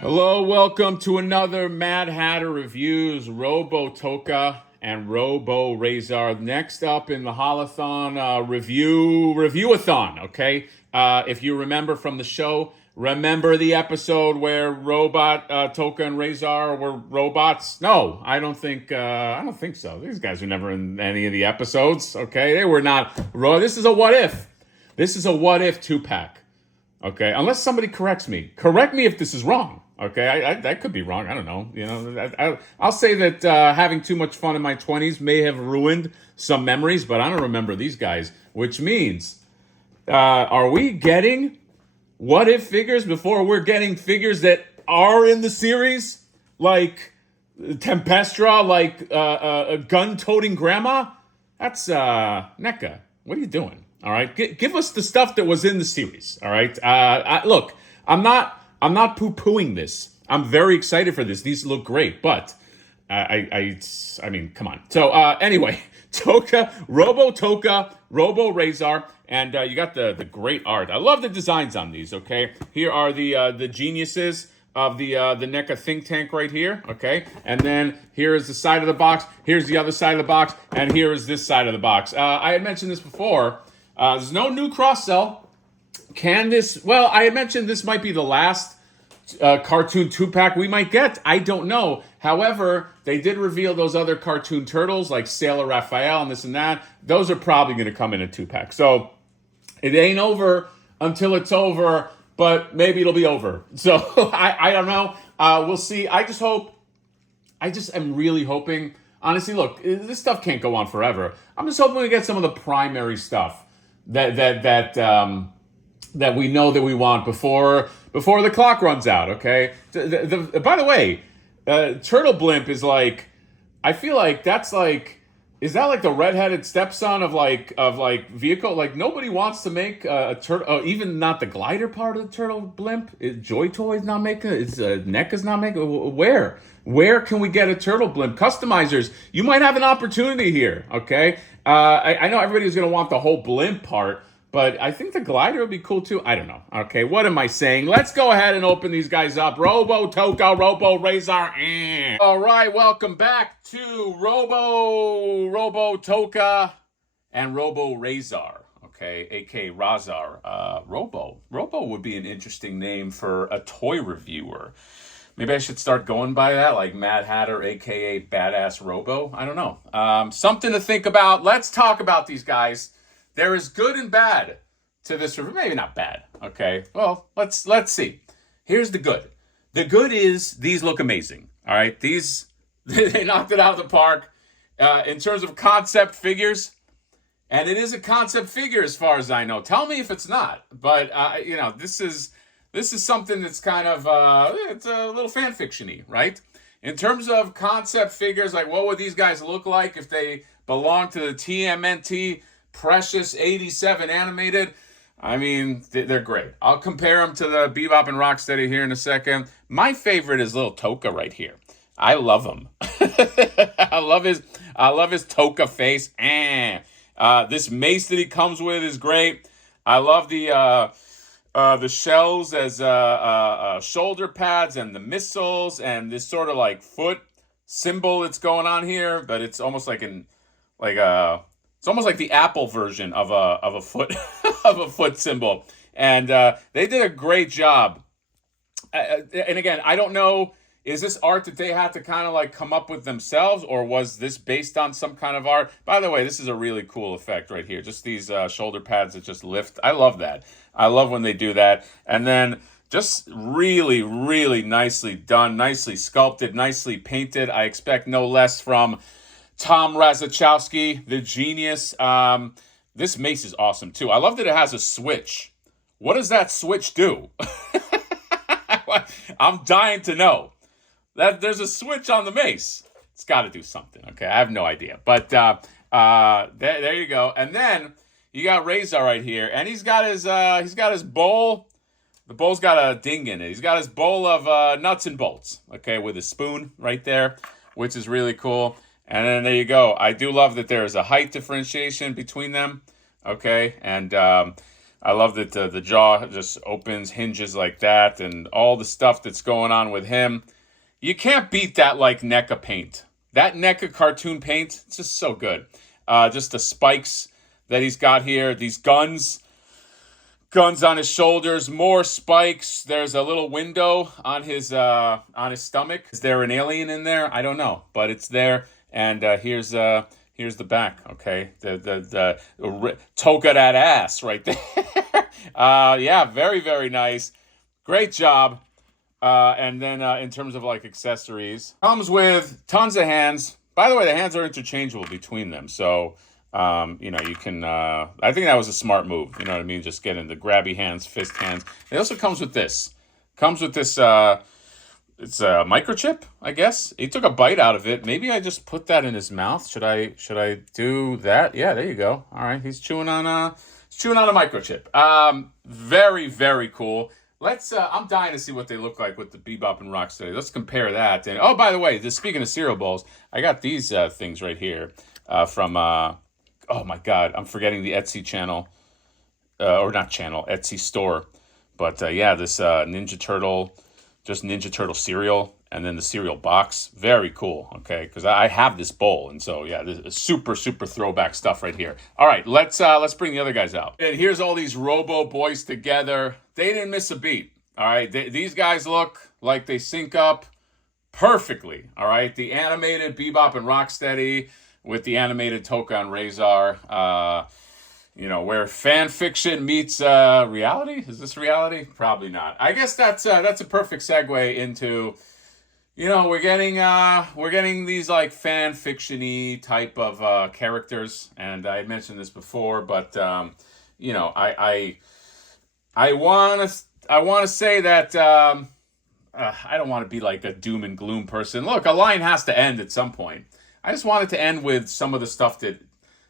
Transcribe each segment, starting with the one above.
Hello, welcome to another Mad Hatter Reviews, Robo Tokka and Robo Rahzar. Next up in the Haulathon review-a-thon, okay? If you remember from the show, remember the episode where Tokka and Rahzar were robots? No, I don't think so. These guys were never in any of the episodes, okay? They were not. This is a what if. This is a what if 2-pack. Okay, unless somebody corrects me. Correct me if this is wrong. Okay, I could be wrong. I don't know. You know, I'll say that having too much fun in my 20s may have ruined some memories, but I don't remember these guys. Which means, are we getting what if figures before we're getting figures that are in the series, like Tempestra, like a gun-toting grandma? That's NECA. What are you doing? All right, give us the stuff that was in the series. All right, look, I'm not poo-pooing this. I'm very excited for this. These look great, but I mean, come on. So anyway, Robo Tokka, Robo Rahzar, and you got the great art. I love the designs on these. Okay, here are the geniuses of the NECA think tank right here. Okay, and then here is the side of the box. Here's the other side of the box, and here is this side of the box. I had mentioned this before. There's no new cross-sell. Well, I had mentioned this might be the last cartoon 2-pack we might get. I don't know. However, they did reveal those other cartoon turtles like Sailor Raphael and this and that. Those are probably going to come in a 2-pack. So it ain't over until it's over, but maybe it'll be over. So I don't know. We'll see. I just am really hoping. Honestly, look, this stuff can't go on forever. I'm just hoping we get some of the primary stuff that we know that we want before the clock runs out. Okay. By the way, Turtle Blimp is like, I feel like that's like, is that like the redheaded stepson of vehicle? Like nobody wants to make a turtle, even not the glider part of the Turtle Blimp. Joy Toy's not making it. NECA's not making. Where can we get a Turtle Blimp? Customizers, you might have an opportunity here. Okay. I know everybody's going to want the whole blimp part, but I think the glider would be cool too. I don't know. Okay, what am I saying? Let's go ahead and open these guys up. Robo Tokka, Robo Rahzar. All right, welcome back to Robo Tokka and Robo Rahzar. Okay, aka Rahzar. Robo would be an interesting name for a toy reviewer. Maybe I should start going by that, like Mad Hatter, a.k.a. Badass Robo. I don't know. Something to think about. Let's talk about these guys. There is good and bad to this review. Maybe not bad. Okay. Well, let's see. Here's the good. The good is these look amazing. All right. These, they knocked it out of the park in terms of concept figures. And it is a concept figure as far as I know. Tell me if it's not. But, this is something that's kind of, it's a little fan fiction-y, right? In terms of concept figures, like what would these guys look like if they belong to the TMNT Precious 87 animated? I mean, they're great. I'll compare them to the Bebop and Rocksteady here in a second. My favorite is little Tokka right here. I love him. I love his Tokka face. This mace that he comes with is great. I love the shells as shoulder pads and the missiles and this sort of like foot symbol that's going on here, but it's almost like it's almost like the Apple version of a foot of a foot symbol, and they did a great job. And again, I don't know, is this art that they had to kind of like come up with themselves, or was this based on some kind of art? By the way, this is a really cool effect right here. Just these shoulder pads that just lift. I love that. I love when they do that. And then just really, really nicely done, nicely sculpted, nicely painted. I expect no less from Tom Razachowski, the genius. This mace is awesome too. I love that it has a switch. What does that switch do? I'm dying to know. That there's a switch on the mace. It's got to do something. Okay, I have no idea. But there you go. And then you got Rahzar right here, and he's got his bowl. The bowl's got a ding in it. He's got his bowl of nuts and bolts. Okay, with a spoon right there, which is really cool. And then there you go. I do love that there is a height differentiation between them. Okay, and I love that the jaw just opens, hinges like that, and all the stuff that's going on with him. You can't beat that like NECA paint. That NECA cartoon paint, it's just so good. Just the spikes that he's got here, these guns on his shoulders, more spikes. There's a little window on his stomach. Is there an alien in there? I don't know, but it's there. And here's the back. Okay, the Tokka that ass right there. Yeah, very very nice. Great job. And then in terms of like accessories, comes with tons of hands. By the way, the hands are interchangeable between them, so you can. I think that was a smart move. You know what I mean? Just getting the grabby hands, fist hands. It also comes with this. It's a microchip, I guess. He took a bite out of it. Maybe I just put that in his mouth. Should I do that? Yeah, there you go. All right, he's chewing on a microchip. Very very cool. Let's. I'm dying to see what they look like with the Bebop and Rocksteady. Let's compare that. And oh, by the way, speaking of cereal bowls, I got these things right here from. Oh my God, I'm forgetting the Etsy channel, or not channel, Etsy store. But yeah, this Ninja Turtle cereal, and then the cereal box. Very cool. Okay, because I have this bowl, and so yeah, this is super super throwback stuff right here. All right, let's bring the other guys out. And here's all these Robo boys together. They didn't miss a beat. All right, these guys look like they sync up perfectly. All right, the animated Bebop and Rocksteady with the animated Tokka and Rahzar. Where fan fiction meets reality. Is this reality? Probably not. I guess that's a perfect segue into, we're getting these like fan fiction-y type of characters, and I mentioned this before, but I want to say that I don't want to be like a doom and gloom person. Look, a line has to end at some point. I just want it to end with some of the stuff that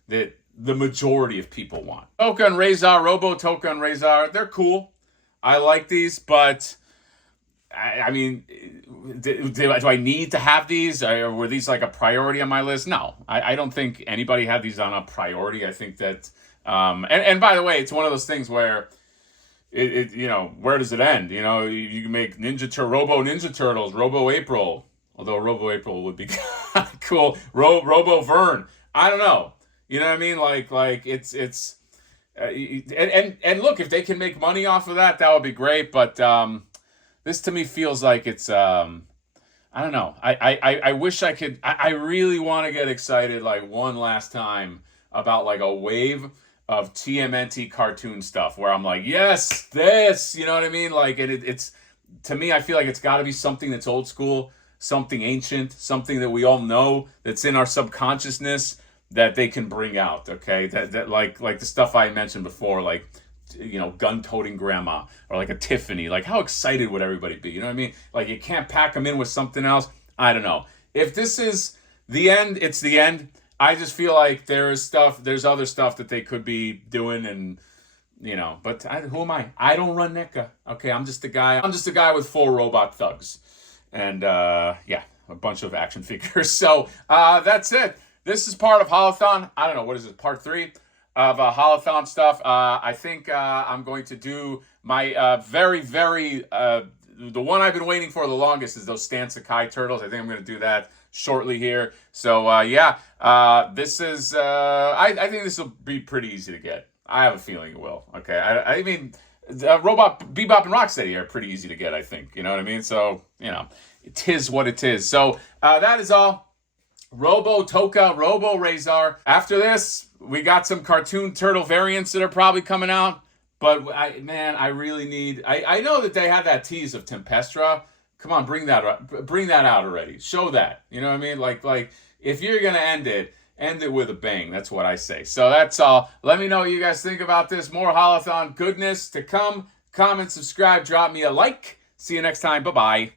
the majority of people want. Tokka and Rahzar, Robo Tokka and Rahzar, they're cool. I like these, but I mean, do I need to have these? Or were these like a priority on my list? No, I don't think anybody had these on a priority. I think that, and by the way, it's one of those things where where does it end? You can make Robo Ninja Turtles, Robo April, although Robo April would be kind of cool. Robo Vern, I don't know. You know what I mean? Like it's and look, if they can make money off of that would be great. But this to me feels like it's I don't know. I wish I could. I really want to get excited like one last time about like a wave of TMNT cartoon stuff where I'm like, yes, this. You know what I mean? Like, and it's to me, I feel like it's got to be something that's old school, something ancient, something that we all know that's in our subconsciousness, that they can bring out, okay? That like the stuff I mentioned before, like, gun-toting grandma, or like a Tiffany. Like, how excited would everybody be? You know what I mean? Like, you can't pack them in with something else. I don't know. If this is the end, it's the end. I just feel like there's other stuff that they could be doing, and but who am I? I don't run NECA, okay? I'm just a guy with 4 robot thugs, and yeah, a bunch of action figures. So that's it. This is part of Haulathon. I don't know, what is it, part 3 of Haulathon stuff. I think I'm going to do my very, very, the one I've been waiting for the longest is those Stan Sakai turtles. I think I'm going to do that shortly here. So, yeah, this is, I think this will be pretty easy to get. I have a feeling it will, okay? I mean, Bebop and Rocksteady are pretty easy to get, I think. You know what I mean? So, it is what it is. So, that is all. Robo Tokka, Robo Rahzar. After this, we got some cartoon turtle variants that are probably coming out. But I really need. I know that they had that tease of Tempestra. Come on, bring that out already. Show that. You know what I mean? Like if you're gonna end it with a bang. That's what I say. So that's all. Let me know what you guys think about this. More Haulathon goodness to come. Comment, subscribe, drop me a like. See you next time. Bye bye.